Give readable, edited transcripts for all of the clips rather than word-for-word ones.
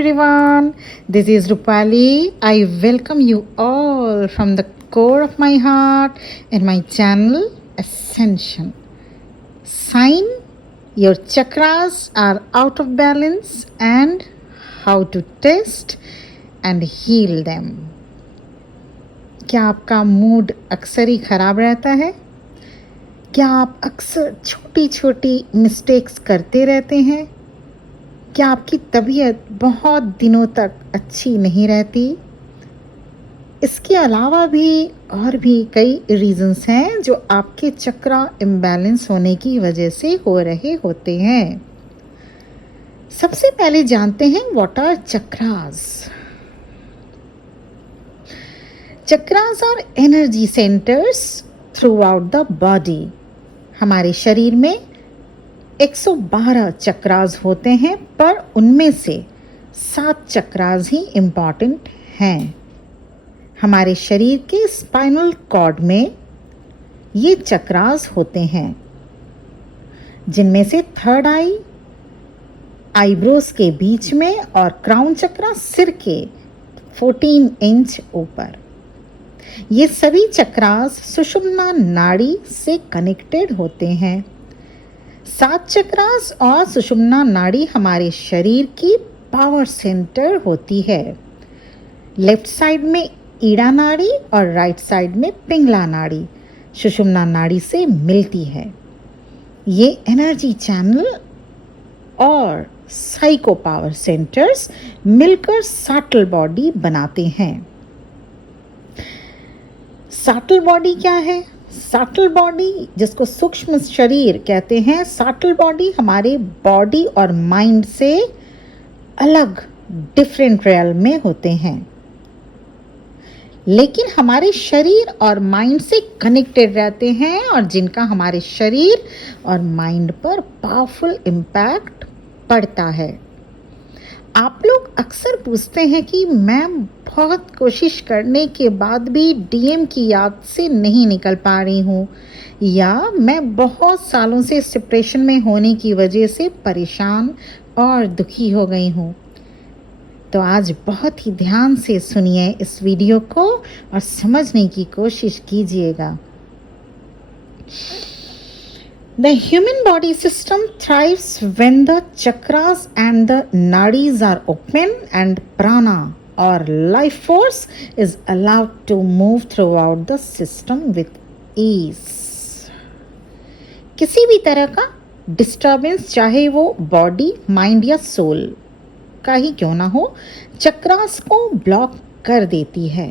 everyone, this is Rupali. I welcome you all from the core of my heart in my channel Ascension. Sign your chakras are out of balance and how to test and heal them. क्या आपका mood अक्सर ही खराब रहता है? क्या आप अक्सर छोटी छोटी मिस्टेक्स करते रहते हैं? क्या आपकी तबीयत बहुत दिनों तक अच्छी नहीं रहती? इसके अलावा भी और भी कई रीजंस हैं जो आपके चक्रा इम्बैलेंस होने की वजह से हो रहे होते हैं। सबसे पहले जानते हैं what are chakras. Chakras are energy centres throughout the body. हमारे शरीर में 112 चक्रास होते हैं, पर उनमें से 7 चक्रास ही इम्पॉर्टेंट हैं। हमारे शरीर के स्पाइनल कॉर्ड में ये चक्रास होते हैं, जिनमें से थर्ड आई, आईब्रोज के बीच में, और क्राउन चक्रा सिर के 14 इंच ऊपर। ये सभी चक्रास सुषुम्ना नाड़ी से कनेक्टेड होते हैं। 7 चक्रास और सुषुम्ना नाड़ी हमारे शरीर की पावर सेंटर होती है। लेफ्ट साइड में ईड़ा नाड़ी और राइट साइड में पिंगला नाड़ी सुषुम्ना नाड़ी से मिलती है। ये एनर्जी चैनल और साइको पावर सेंटर्स मिलकर सटल बॉडी बनाते हैं। सटल बॉडी क्या है? सटल बॉडी, जिसको सूक्ष्म शरीर कहते हैं, सटल बॉडी हमारे बॉडी और माइंड से अलग डिफरेंट रियल में होते हैं, लेकिन हमारे शरीर और माइंड से कनेक्टेड रहते हैं, और जिनका हमारे शरीर और माइंड पर पावरफुल इम्पैक्ट पड़ता है। आप लोग अक्सर पूछते हैं कि मैम, बहुत कोशिश करने के बाद भी डीएम की याद से नहीं निकल पा रही हूँ, या मैं बहुत सालों से डिप्रेशन में होने की वजह से परेशान और दुखी हो गई हूँ। तो आज बहुत ही ध्यान से सुनिए इस वीडियो को और समझने की कोशिश कीजिएगा। The human body system thrives when the chakras and the nadis are open and prana or life force is allowed to move throughout the system with ease. किसी भी तरह का डिस्टर्बेंस, चाहे वो बॉडी, माइंड या सोल का ही क्यों ना हो, चक्रास को ब्लॉक कर देती है।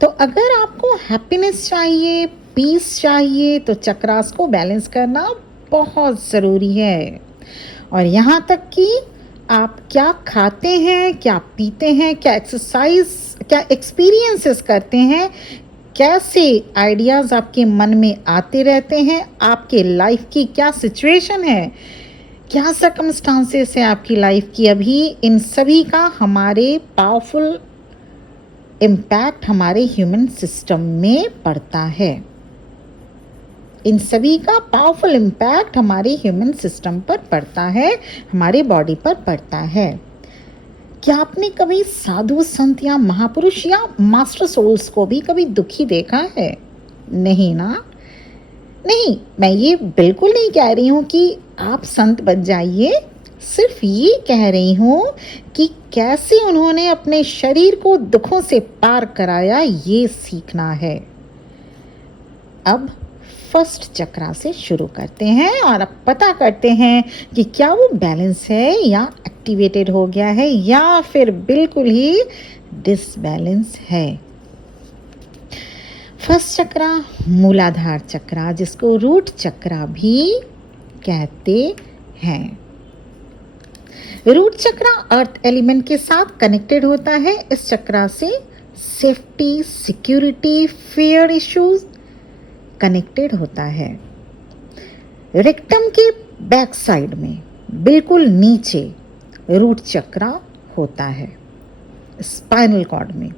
तो अगर आपको हैप्पीनेस चाहिए, पीस चाहिए, तो चक्रास को बैलेंस करना बहुत ज़रूरी है। और यहाँ तक कि आप क्या खाते हैं, क्या पीते हैं, क्या एक्सरसाइज, क्या एक्सपीरियंसेस करते हैं, कैसे आइडियाज़ आपके मन में आते रहते हैं, आपके लाइफ की क्या सिचुएशन है, क्या सर्कमस्टांसेस है आपकी लाइफ की अभी, इन सभी का हमारे पावरफुल इम्पैक्ट हमारे ह्यूमन सिस्टम में पड़ता है। इन सभी का पावरफुल इम्पैक्ट हमारे ह्यूमन सिस्टम पर पड़ता है, हमारे बॉडी पर पड़ता है। क्या आपने कभी साधु संत या महापुरुष या मास्टर सोल्स को भी कभी दुखी देखा है? नहीं ना? नहीं, मैं ये बिल्कुल नहीं कह रही हूँ कि आप संत बन जाइए। सिर्फ ये कह रही हूँ कि कैसे उन्होंने अपने शरीर को दुखों से पार कराया, ये सीखना है। अब फर्स्ट चक्रा से शुरू करते हैं और अब पता करते हैं कि क्या वो बैलेंस है या एक्टिवेटेड हो गया है, या फिर बिल्कुल ही डिसबैलेंस है। फर्स्ट चक्रा मूलाधार चक्रा, जिसको रूट चक्रा भी कहते हैं। रूट चक्रा अर्थ एलिमेंट के साथ कनेक्टेड होता है। इस चक्रा से safety, security, fear issues connected होता है। रेक्टम के बैक साइड में बिल्कुल नीचे रूट चक्रा होता है, स्पाइनल कॉर्ड में।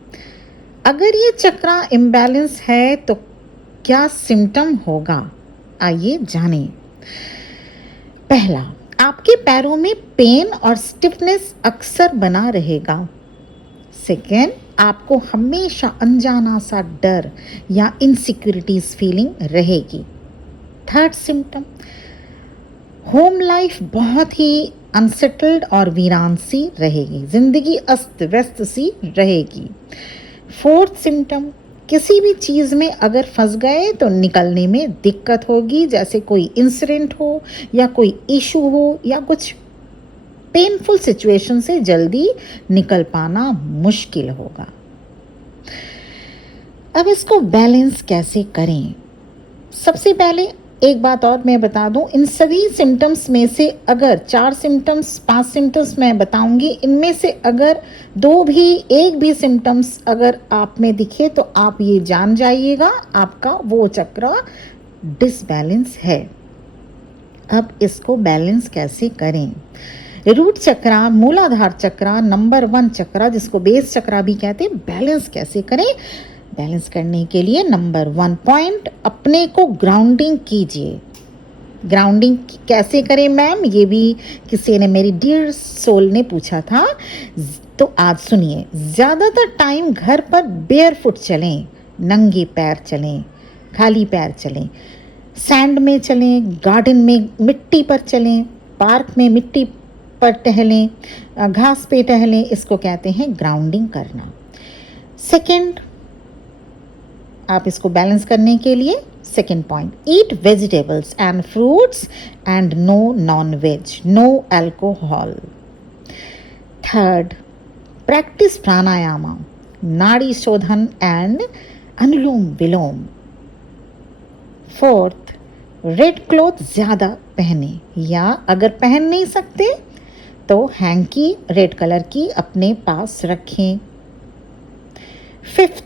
अगर ये चक्रा इम्बैलेंस है तो क्या सिम्टम होगा, आइए जानें। पहला, आपके पैरों में पेन और स्टिफनेस अक्सर बना रहेगा। सेकेंड, आपको हमेशा अनजाना सा डर या इनसिक्योरिटीज फीलिंग रहेगी। थर्ड सिम्टम, होम लाइफ बहुत ही अनसेटल्ड और वीरान सी रहेगी, जिंदगी अस्त व्यस्त सी रहेगी। फोर्थ सिम्टम, किसी भी चीज़ में अगर फंस गए तो निकलने में दिक्कत होगी, जैसे कोई इंसिडेंट हो या कोई इशू हो या कुछ पेनफुल सिचुएशन से जल्दी निकल पाना मुश्किल होगा। अब इसको बैलेंस कैसे करें? सबसे पहले एक बात और मैं बता दूं, इन सभी सिम्टम्स में से अगर 4 सिम्टम्स 5 सिम्टम्स मैं बताऊंगी, इनमें से अगर एक भी सिम्टम्स अगर आप में दिखे तो आप ये जान जाइएगा आपका वो चक्र डिसबैलेंस है। अब इसको बैलेंस कैसे करें? रूट चक्रा, मूलाधार चक्रा, नंबर 1 चक्रा जिसको बेस चक्रा भी कहते हैं, बैलेंस कैसे करें? बैलेंस करने के लिए नंबर 1 पॉइंट, अपने को ग्राउंडिंग कीजिए। ग्राउंडिंग कैसे करें मैम, ये भी किसी ने, मेरी डियर सोल ने पूछा था, तो आज सुनिए। ज़्यादातर टाइम घर पर बेयर फुट चलें, नंगे पैर चलें, खाली पैर चलें, सैंड में चलें, गार्डन में मिट्टी पर चलें, पार्क में मिट्टी पर टहलें, घास पे टहलें, इसको कहते हैं ग्राउंडिंग करना। सेकंड, आप इसको बैलेंस करने के लिए second point, eat vegetables and fruits and no non veg, no alcohol. Third, practice pranayama, nadi shodhan and anulom vilom. Fourth, red cloth ज़्यादा पहने, या अगर पहन नहीं सकते तो हैंकी रेड कलर की अपने पास रखें। फिफ्थ,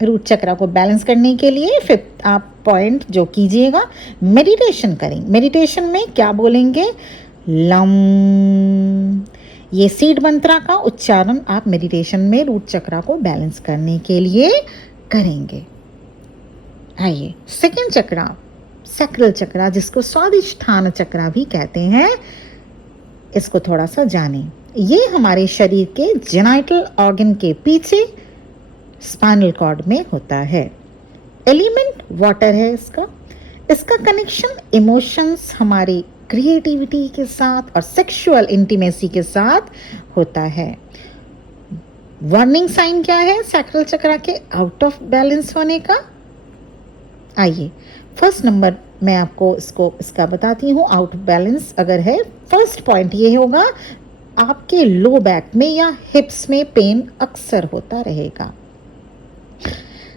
रूट चक्रा को बैलेंस करने के लिए फिफ्थ आप पॉइंट जो कीजिएगा, मेडिटेशन करें। मेडिटेशन में क्या बोलेंगे? लम, ये सीड मंत्रा का उच्चारण आप मेडिटेशन में रूट चक्रा को बैलेंस करने के लिए करेंगे। आइए, सेकंड चक्रा, सैक्रल चक्रा जिसको स्वादिष्ठान चक्रा भी कहते हैं, इसको थोड़ा सा जानें। ये हमारे शरीर के जेनाइटल ऑर्गन के पीछे स्पाइनल कॉर्ड में होता है। एलिमेंट वाटर है इसका कनेक्शन इमोशंस, हमारी क्रिएटिविटी के साथ और सेक्सुअल इंटीमेसी के साथ होता है। वार्निंग साइन क्या है सैक्रल चक्रा के आउट ऑफ बैलेंस होने का? आइए, फर्स्ट नंबर मैं आपको इसका बताती हूँ। आउट ऑफ बैलेंस अगर है, फर्स्ट पॉइंट ये होगा, आपके लो बैक में या हिप्स में पेन अक्सर होता रहेगा।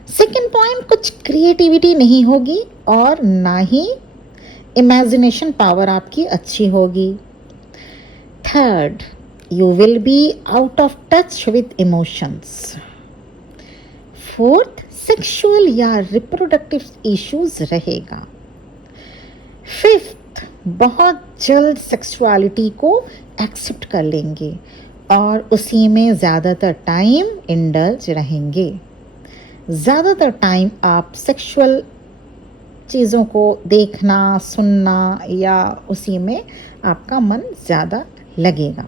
सेकेंड पॉइंट, कुछ क्रिएटिविटी नहीं होगी और ना ही इमेजिनेशन पावर आपकी अच्छी होगी। Third, you will be out of touch with emotions. Fourth, sexual या रिप्रोडक्टिव इश्यूज रहेगा। फिफ्थ, बहुत जल्द सेक्सुअलिटी को एक्सेप्ट कर लेंगे और उसी में ज़्यादातर टाइम इंडल्ज रहेंगे। ज़्यादातर टाइम आप सेक्सुअल चीज़ों को देखना, सुनना या उसी में आपका मन ज़्यादा लगेगा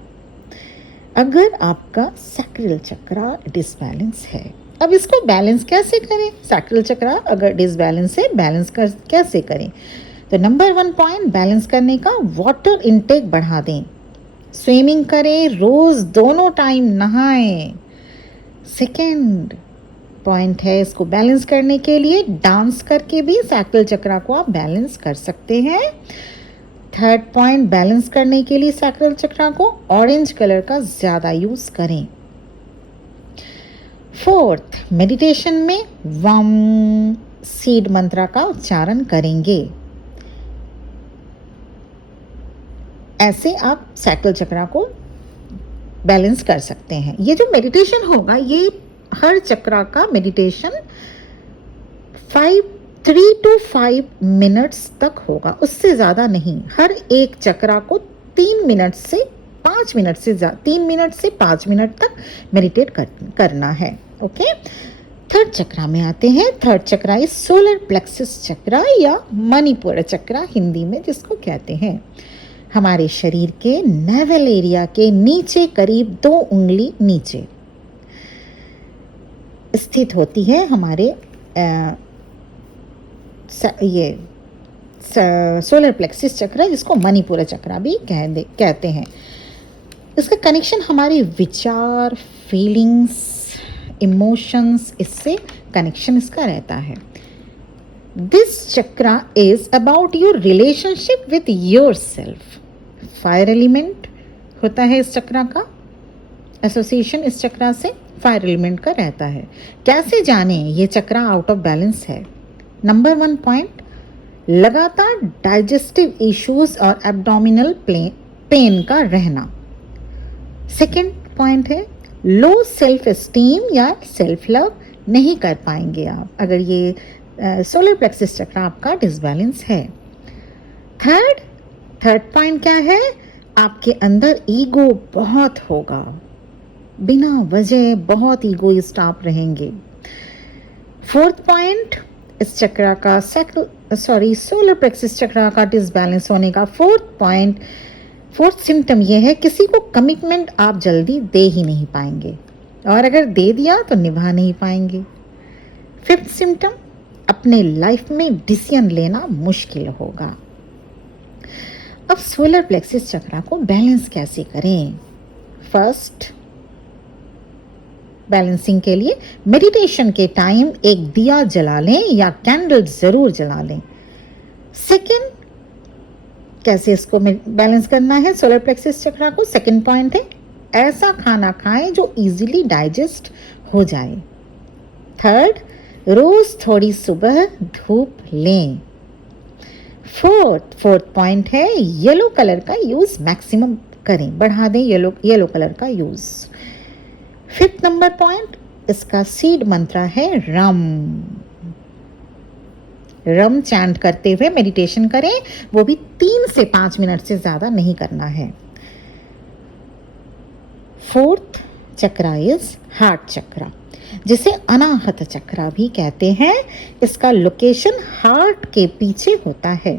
अगर आपका सैक्रल चक्रा डिसबैलेंस है। अब इसको बैलेंस कैसे करें? सैक्रल चक्रा अगर डिसबैलेंस है, कैसे करें? तो नंबर 1 पॉइंट बैलेंस करने का, वाटर इनटेक बढ़ा दें, स्विमिंग करें, रोज़ दोनों टाइम नहाएं। सेकेंड पॉइंट है इसको बैलेंस करने के लिए, डांस करके भी सैक्रल चक्रा को आप बैलेंस कर सकते हैं। थर्ड पॉइंट, बैलेंस करने के लिए सैक्रल चक्रा को ऑरेंज कलर का ज़्यादा यूज़ करें। फोर्थ, मेडिटेशन में वम सीड मंत्रा का उच्चारण करेंगे। ऐसे आप सैक्रल चक्रा को बैलेंस कर सकते हैं। ये जो मेडिटेशन होगा, ये हर चक्रा का मेडिटेशन 3 to 5 मिनट्स तक होगा, उससे ज़्यादा नहीं। हर एक चक्रा को 3 मिनट से 5 मिनट तक मेडिटेट करना है। ओके, थर्ड चक्रा में आते हैं। Third chakra is solar plexus chakra या मणिपुर चक्रा हिंदी में जिसको कहते हैं। हमारे शरीर के नेवल एरिया के नीचे करीब 2 उंगली नीचे स्थित होती है हमारे ये सोलर प्लेक्सिस चक्र, जिसको मणिपुर चक्र भी कहते हैं। इसका कनेक्शन हमारे विचार, फीलिंग्स, इमोशंस, इससे कनेक्शन इसका रहता है। दिस चक्र is about your relationship with your self. Fire element होता है इस चक्र का, एसोसिएशन इस चक्र से फायर एलिमेंट का रहता है। कैसे जाने ये चक्र आउट ऑफ बैलेंस है? नंबर 1 पॉइंट, लगातार डाइजेस्टिव इश्यूज और एब्डोमिनल पेन का रहना। सेकेंड पॉइंट है लो सेल्फ एस्टीम या सेल्फ लव नहीं कर पाएंगे आप अगर ये सोलर प्लेक्सिस चक्र आपका डिसबैलेंस है। थर्ड पॉइंट क्या है? आपके अंदर ईगो बहुत होगा, बिना वजह बहुत ईगोइस्ट आप रहेंगे। फोर्थ पॉइंट, इस चक्र का सोलर प्लेक्सिस चक्र का डिसबैलेंस होने का फोर्थ सिम्टम यह है किसी को कमिटमेंट आप जल्दी दे ही नहीं पाएंगे, और अगर दे दिया तो निभा नहीं पाएंगे। फिफ्थ सिम्टम, अपने लाइफ में डिसीजन लेना मुश्किल होगा। अब सोलर प्लेक्सिस चक्र को बैलेंस कैसे करें? फर्स्ट, बैलेंसिंग के लिए मेडिटेशन के टाइम एक दिया जला लें या कैंडल जरूर जला लें। सेकेंड, कैसे इसको बैलेंस करना है सोलर प्लेक्सिस चक्र को? सेकेंड पॉइंट है ऐसा खाना खाएं जो इजीली डाइजेस्ट हो जाए। थर्ड, रोज थोड़ी सुबह धूप लें। फोर्थ पॉइंट है येलो कलर का यूज मैक्सिमम करें, बढ़ा दें येलो कलर का यूज। फिफ्थ नंबर पॉइंट, इसका सीड मंत्र है रम चैंट करते हुए मेडिटेशन करें, वो भी 3 से 5 मिनट से ज्यादा नहीं करना है। फोर्थ चक्र इज हार्ट चक्र, जिसे अनाहत चक्र भी कहते हैं। इसका लोकेशन हार्ट के पीछे होता है।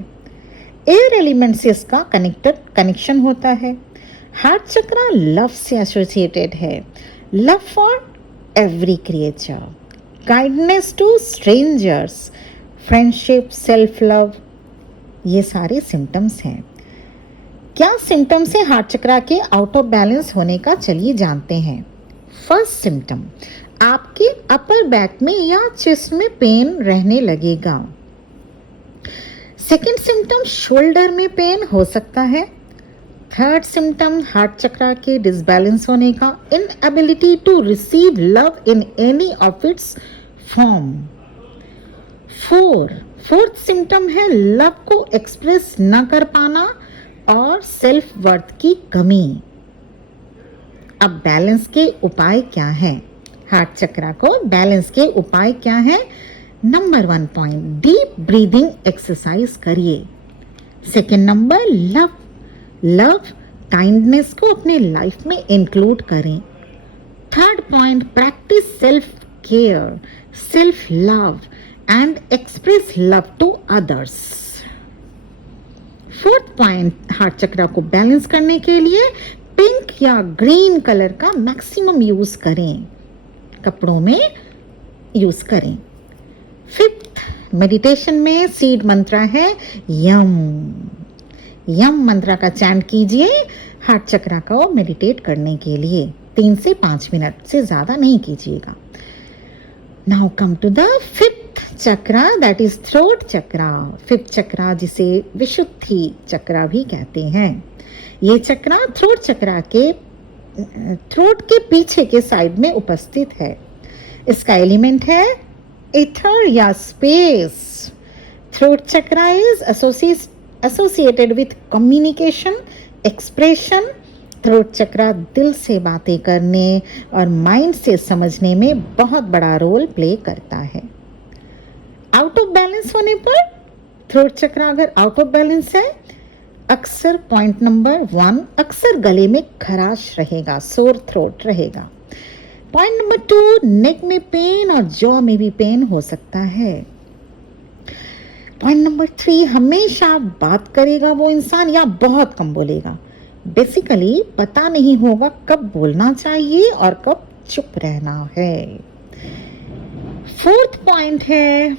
एयर एलिमेंट से इसका कनेक्शन होता है। हार्ट चक्र लव से एसोसिएटेड है। Love for every creature, kindness to strangers, friendship, self love, ये सारे सिम्टम्स हैं। क्या सिम्टम्स है हार्ट चक्र के आउट ऑफ बैलेंस होने का? चलिए जानते हैं। फर्स्ट सिम्टम, आपके अपर बैक में या चेस्ट में पेन रहने लगेगा। सेकेंड सिम्टम, शोल्डर में पेन हो सकता है। थर्ड सिम्टम, हार्ट चक्र के डिसबैलेंस होने का, inability to receive love in any of its form. Fourth symptom है लव को एक्सप्रेस न कर पाना और सेल्फ वर्थ की कमी। अब बैलेंस के उपाय क्या है? हार्ट चक्र को बैलेंस के उपाय क्या है? Number 1 point, deep breathing exercise करिए। सेकेंड नंबर, लव काइंडनेस को अपने लाइफ में इंक्लूड करें। Third point, practice self care, self love and express love to others. Fourth point, heart chakra को बैलेंस करने के लिए पिंक या ग्रीन कलर का मैक्सिमम यूज करें, कपड़ों में यूज करें। फिफ्थ, मेडिटेशन में सीड मंत्र है यम मंत्र का चैंट कीजिए हार्ट चक्र को मेडिटेट करने के लिए। 3 से 5 मिनट से ज्यादा नहीं कीजिएगा। Now come to the fifth chakra, that is throat chakra. Fifth chakra जिसे विशुद्धि चक्र भी कहते हैं। ये चक्र थ्रोट के पीछे के साइड में उपस्थित है। इसका एलिमेंट है ईथर या स्पेस। थ्रोट चक्र is associated with communication, expression. Throat चक्र दिल से बातें करने और माइंड से समझने में बहुत बड़ा रोल प्ले करता है। आउट ऑफ बैलेंस होने पर, थ्रोट चक्र अगर आउट ऑफ बैलेंस है, अक्सर पॉइंट नंबर 1, अक्सर गले में खराश रहेगा, सोर थ्रोट रहेगा। पॉइंट नंबर 2, नेक में पेन और जॉ में भी पेन हो सकता है। पॉइंट नंबर 3, हमेशा बात करेगा वो इंसान या बहुत कम बोलेगा। बेसिकली पता नहीं होगा कब बोलना चाहिए और कब चुप रहना है। फोर्थ पॉइंट है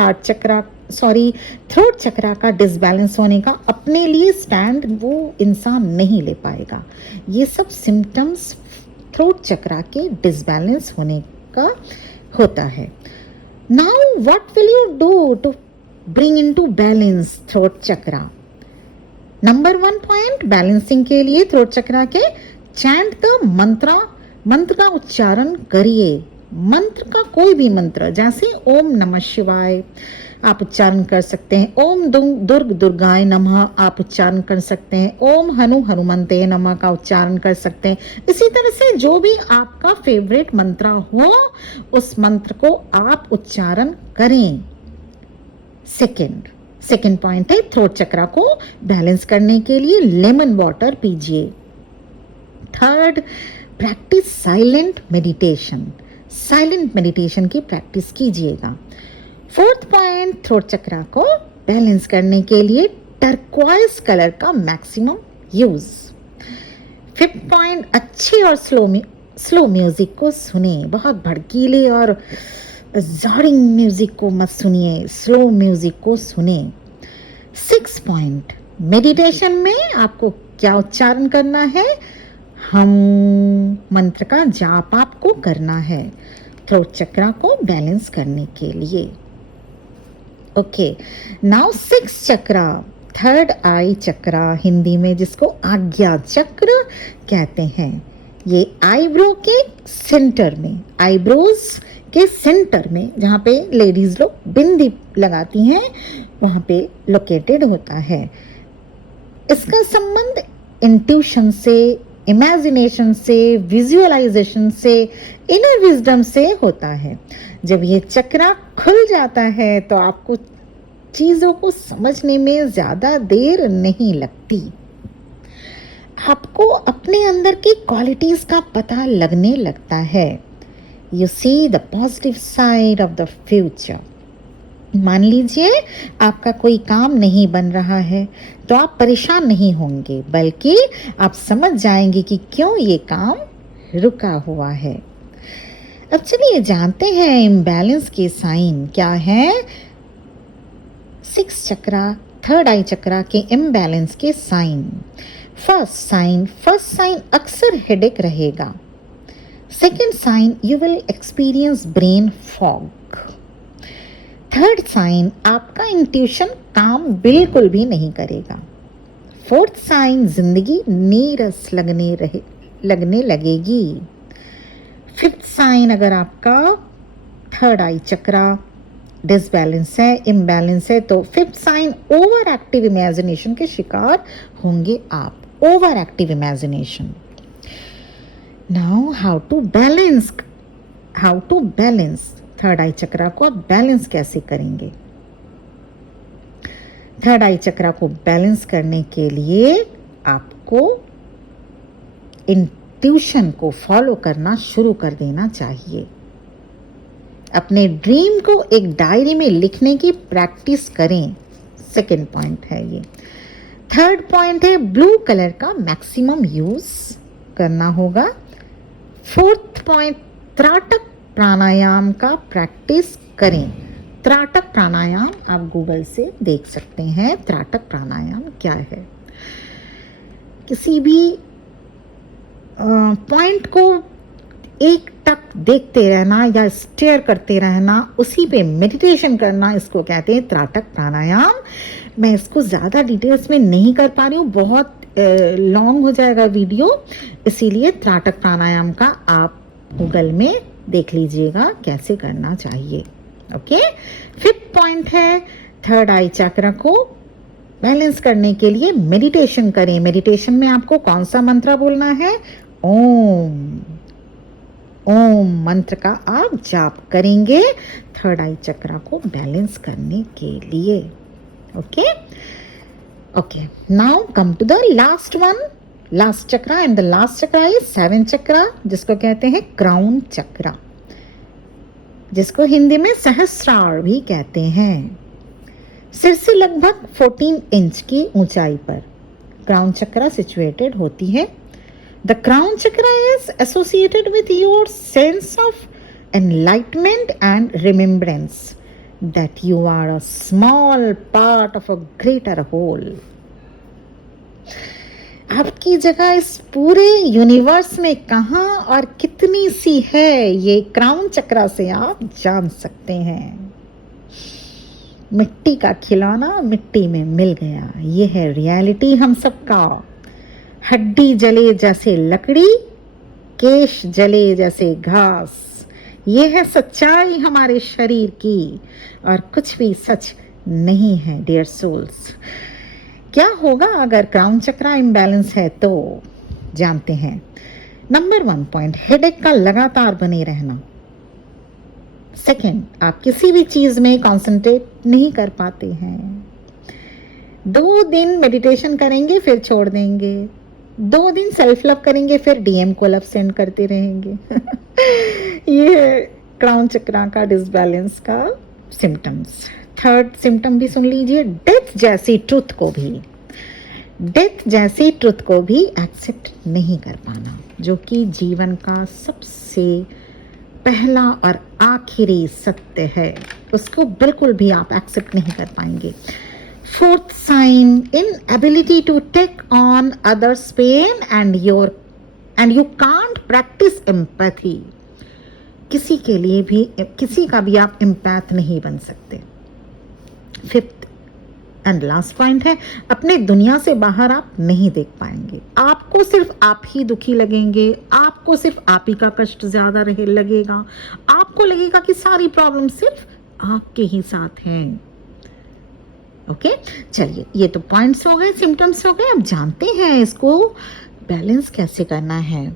थ्रोट चक्रा का डिसबैलेंस होने का। अपने लिए स्टैंड वो इंसान नहीं ले पाएगा। ये सब सिम्टम्स थ्रोट चक्रा के डिसबैलेंस होने का होता है। Now what will you do to bring into balance throat chakra? Number 1 point, balancing के लिए थ्रोट चक्रा के चैंट द मंत्र का उच्चारण करिए। मंत्र का कोई भी मंत्र, जैसे ओम नमः शिवाय आप उच्चारण कर सकते हैं, ओम दुर्गाय नमः आप उच्चारण कर सकते हैं, ओम हनुमंते नमः का उच्चारण कर सकते हैं। इसी तरह से जो भी आपका फेवरेट मंत्र हो उस मंत्र को आप उच्चारण करें। सेकेंड पॉइंट है, थ्रोट चक्रा को बैलेंस करने के लिए लेमन वाटर पीजिए। थर्ड, प्रैक्टिस साइलेंट मेडिटेशन की प्रैक्टिस कीजिएगा। फोर्थ पॉइंट, थ्रोट चक्रा को बैलेंस करने के लिए टर्क्वाइज कलर का मैक्सिमम यूज। फिफ्थ पॉइंट, अच्छे और स्लो म्यूजिक को सुने। बहुत भड़कीले और ज़ारिंग म्यूजिक को मत सुनिए, स्लो म्यूजिक को सुने। 6 पॉइंट, मेडिटेशन में आपको क्या उच्चारण करना है? हम मंत्र का जाप आपको करना है थ्रोट चक्रा को बैलेंस करने के लिए। ओके, नाउ 6 चक्रा, थर्ड आई चक्रा हिंदी में जिसको आज्ञा चक्र कहते हैं। ये आईब्रो के सेंटर में, आईब्रोज के सेंटर में, जहाँ पे लेडीज लोग बिंदी लगाती हैं वहाँ पे लोकेटेड होता है। इसका संबंध इंट्यूशन से, इमेजिनेशन से, विजुअलाइजेशन से, इनर विजडम से होता है। जब ये चक्रा खुल जाता है तो आपको चीज़ों को समझने में ज़्यादा देर नहीं लगती। आपको अपने अंदर की क्वालिटीज़ का पता लगने लगता है। You see the positive side of the future. मान लीजिए आपका कोई काम नहीं बन रहा है तो आप परेशान नहीं होंगे, बल्कि आप समझ जाएंगे कि क्यों ये काम रुका हुआ है। अब चलिए जानते हैं इम्बैलेंस के साइन क्या है। 6 चक्रा, थर्ड आई चक्रा के इम्बैलेंस के साइन। फर्स्ट साइन अक्सर हेडेक रहेगा। Second sign, you will experience brain fog. Third sign, आपका इंट्यूशन काम बिल्कुल भी नहीं करेगा। फोर्थ साइन, जिंदगी नीरस लगने लगेगी। फिफ्थ साइन, अगर आपका थर्ड आई चक्रा डिसबैलेंस है, इम्बैलेंस है, तो fifth sign, over active imagination के शिकार होंगे आप। Over active imagination. Now how to balance third eye chakra को आप बैलेंस कैसे करेंगे? थर्ड आई चक्रा को बैलेंस करने के लिए आपको इंट्यूशन को फॉलो करना शुरू कर देना चाहिए। अपने ड्रीम को एक डायरी में लिखने की प्रैक्टिस करें। सेकेंड पॉइंट है ये। थर्ड पॉइंट है, ब्लू कलर का मैक्सिमम यूज करना होगा। फोर्थ पॉइंट, त्राटक प्राणायाम का प्रैक्टिस करें। त्राटक प्राणायाम आप गूगल से देख सकते हैं। त्राटक प्राणायाम क्या है? किसी भी पॉइंट को एक टक देखते रहना या स्टेयर करते रहना, उसी पे मेडिटेशन करना, इसको कहते हैं त्राटक प्राणायाम। मैं इसको ज़्यादा डिटेल्स में नहीं कर पा रही हूँ, बहुत लॉन्ग हो जाएगा वीडियो, इसीलिए त्राटक प्राणायाम का आप गूगल में देख लीजिएगा कैसे करना चाहिए। ओके, फिफ्थ पॉइंट है, थर्ड आई चक्र को बैलेंस करने के लिए मेडिटेशन करें। मेडिटेशन में आपको कौन सा मंत्र बोलना है? ओम मंत्र का आप जाप करेंगे थर्ड आई चक्र को बैलेंस करने के लिए। Okay, now come to the last one, last chakra, and the last chakra is 7th chakra, जिसको कहते हैं क्राउन चक्रा, जिसको हिंदी में सहस्रार भी कहते हैं। सिर से लगभग 14 इंच की ऊंचाई पर क्राउन चक्रा सिचुएटेड होती है। The crown chakra is associated with your sense of enlightenment and remembrance that you are a small part of a greater whole. आपकी जगह इस पूरे यूनिवर्स में कहाँ और कितनी सी है, ये क्राउन चक्रा से आप जान सकते हैं। मिट्टी का खिलौना मिट्टी में मिल गया, ये है रियलिटी हम सबका। हड्डी जले जैसे लकड़ी, केश जले जैसे घास, ये है सच्चाई हमारे शरीर की, और कुछ भी सच नहीं है डियर सोल्स। क्या होगा अगर क्राउन चक्रा इम्बैलेंस है तो जानते हैं। नंबर 1 पॉइंट, हेडेक का लगातार बने रहना। सेकंड, आप किसी भी चीज में कंसंट्रेट नहीं कर पाते हैं। 2 दिन मेडिटेशन करेंगे फिर छोड़ देंगे, 2 दिन सेल्फ लव करेंगे फिर डीएम को लव सेंड करते रहेंगे। ये है क्राउन चक्रा का डिसबैलेंस का सिम्टम्स। थर्ड सिम्टम भी सुन लीजिए, डेथ जैसी ट्रुथ को भी एक्सेप्ट नहीं कर पाना, जो कि जीवन का सबसे पहला और आखिरी सत्य है, उसको बिल्कुल भी आप एक्सेप्ट नहीं कर पाएंगे। Fourth sign, inability to take on others pain and you can't practice empathy. किसी का भी आप एम्पैथ नहीं बन सकते। फिफ्थ एंड लास्ट पॉइंट है, अपने दुनिया से बाहर आप नहीं देख पाएंगे। आपको सिर्फ आप ही दुखी लगेंगे, आपको सिर्फ आप ही का कष्ट ज्यादा लगेगा, आपको लगेगा कि सारी प्रॉब्लम सिर्फ आपके ही साथ हैं। ओके, चलिए ये तो पॉइंट्स हो गए, सिम्टम्स हो गए। अब जानते हैं इसको बैलेंस कैसे करना है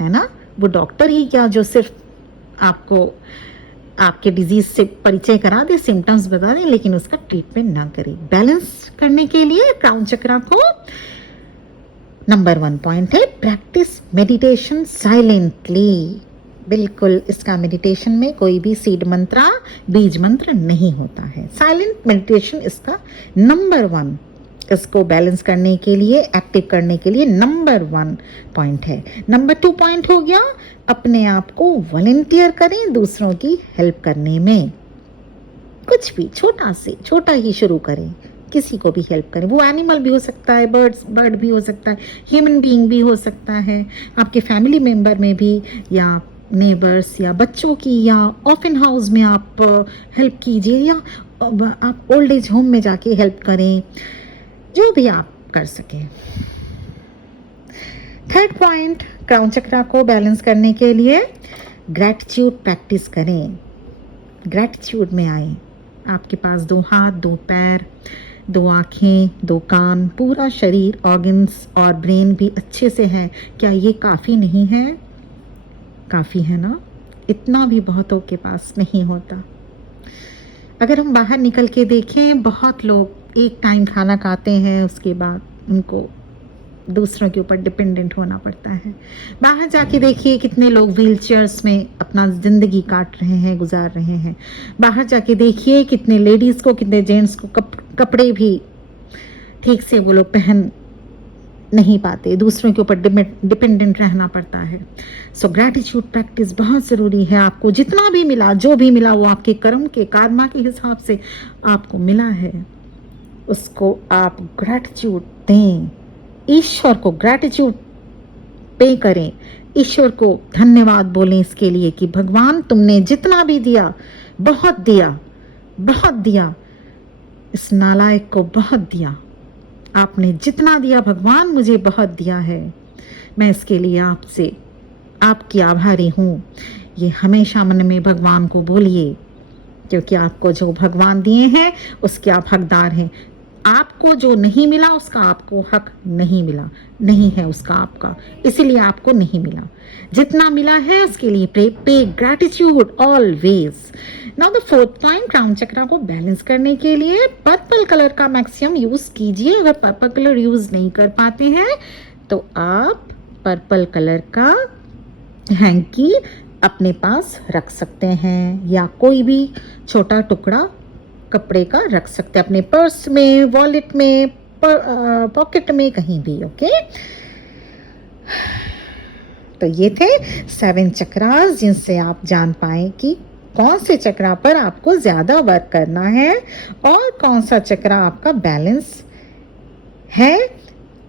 ना। वो डॉक्टर ही क्या जो सिर्फ आपको आपके डिजीज से परिचय करा दे, सिम्टम्स बता दे, लेकिन उसका ट्रीटमेंट ना करे। बैलेंस करने के लिए क्राउन चक्रा को नंबर 1 पॉइंट है, प्रैक्टिस मेडिटेशन साइलेंटली। बिल्कुल, इसका मेडिटेशन में कोई भी सीड मंत्र, बीज मंत्र नहीं होता है। साइलेंट मेडिटेशन इसका नंबर 1, इसको बैलेंस करने के लिए, एक्टिव करने के लिए नंबर 1 पॉइंट है। नंबर 2 पॉइंट हो गया, अपने आप को वॉलंटियर करें दूसरों की हेल्प करने में। कुछ भी छोटा से छोटा ही शुरू करें, किसी को भी हेल्प करें। वो एनिमल भी हो सकता है, बर्ड भी हो सकता है, ह्यूमन बीइंग भी हो सकता है, आपके फैमिली मेंबर में भी, या नेबर्स या बच्चों की, या ऑर्फन हाउस में आप हेल्प कीजिए, या आप ओल्ड एज होम में जाके हेल्प करें, जो भी आप कर सके। थर्ड पॉइंट, क्राउन चक्रा को बैलेंस करने के लिए ग्रैटिट्यूड प्रैक्टिस करें। ग्रैटिट्यूड में आए, आपके पास 2 हाथ, 2 पैर, 2 आँखें, 2 कान, पूरा शरीर, ऑर्गन्स और ब्रेन भी अच्छे से है, क्या ये काफ़ी नहीं है? काफ़ी है ना। इतना भी बहुतों के पास नहीं होता। अगर हम बाहर निकल के देखें, बहुत लोग एक टाइम खाना खाते हैं, उसके बाद उनको दूसरों के ऊपर डिपेंडेंट होना पड़ता है। बाहर जाके देखिए कितने लोग व्हील चेयर्स में अपना ज़िंदगी काट रहे हैं, गुजार रहे हैं। बाहर जाके देखिए कितने लेडीज़ को, कितने जेंट्स को कपड़े भी ठीक से वो लोग पहन नहीं पाते, दूसरों के ऊपर डिपेंडेंट रहना पड़ता है। सो ग्रैटिट्यूड प्रैक्टिस बहुत ज़रूरी है। आपको जितना भी मिला, जो भी मिला, वो आपके कर्म के, कर्मा के हिसाब से आपको मिला है, उसको आप ग्रैटिट्यूड दें। ईश्वर को ग्रैटिट्यूड पे करें, ईश्वर को धन्यवाद बोलें इसके लिए कि भगवान तुमने जितना भी दिया, बहुत दिया, बहुत दिया, इस नालायक को बहुत दिया, आपने जितना दिया भगवान, मुझे बहुत दिया है, मैं इसके लिए आपसे आपकी आभारी हूँ। ये हमेशा मन में भगवान को बोलिए, क्योंकि आपको जो भगवान दिए हैं उसके आप हकदार हैं। आपको जो नहीं मिला उसका आपको हक नहीं मिला, नहीं है उसका आपका, इसीलिए आपको नहीं मिला। जितना मिला है उसके लिए pay gratitude always. Now the fourth point, crown chakra को बैलेंस करने के लिए पर्पल कलर का मैक्सिमम यूज कीजिए। अगर पर्पल कलर यूज नहीं कर पाते हैं तो आप पर्पल कलर का हैंकी अपने पास रख सकते हैं, या कोई भी छोटा टुकड़ा कपड़े का रख सकते हैं अपने पर्स में, वॉलेट में, पॉकेट में, कहीं भी। ओके, तो ये थे 7 चक्रास जिनसे आप जान पाए कि कौन से चक्रा पर आपको ज़्यादा वर्क करना है और कौन सा चक्रा आपका बैलेंस है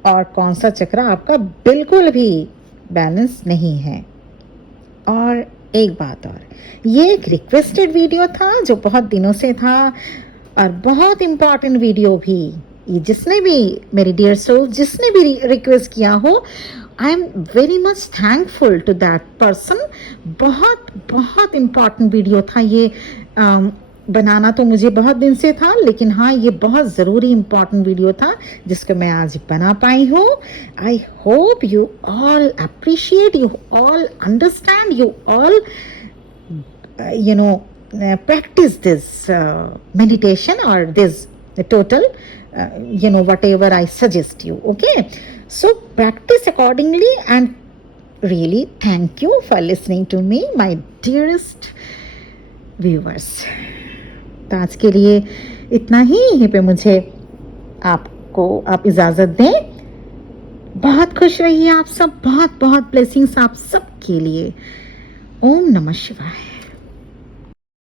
और कौन सा चक्रा आपका बिल्कुल भी बैलेंस नहीं है। और एक बात और, ये एक रिक्वेस्टेड वीडियो था जो बहुत दिनों से था और बहुत इम्पॉर्टेंट वीडियो भी। ये जिसने भी, मेरी डियर सोल, जिसने भी रिक्वेस्ट किया हो, I am very much thankful to that person. बहुत बहुत इम्पॉर्टेंट वीडियो था ये। बनाना तो मुझे बहुत दिन से था, लेकिन हाँ, ये बहुत ज़रूरी इम्पॉर्टेंट वीडियो था जिसको मैं आज बना पाई हूँ। I hope you all appreciate, you all understand, you all practice this meditation or this total whatever I suggest you. Okay, so practice accordingly, and really thank you for listening to me, my dearest viewers. तो आज के लिए इतना ही। यहीं पे मुझे आप इजाज़त दें। बहुत खुश रहिए आप सब, बहुत बहुत ब्लेसिंग्स आप सब के लिए। ओम नमः शिवाय।